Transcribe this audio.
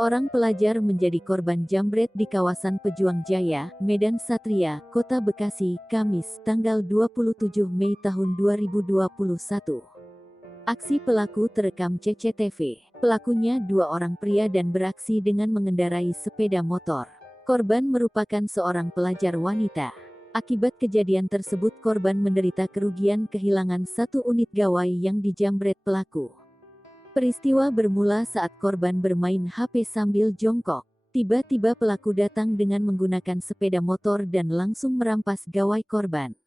Seorang pelajar menjadi korban jambret di kawasan Pejuang Jaya, Medan Satria, Kota Bekasi, Kamis, tanggal 27 Mei tahun 2021. Aksi pelaku terekam CCTV. Pelakunya dua orang pria dan beraksi dengan mengendarai sepeda motor. Korban merupakan seorang pelajar wanita. Akibat kejadian tersebut korban menderita kerugian kehilangan satu unit gawai yang dijambret pelaku. Peristiwa bermula saat korban bermain HP sambil jongkok. Tiba-tiba pelaku datang dengan menggunakan sepeda motor dan langsung merampas gawai korban.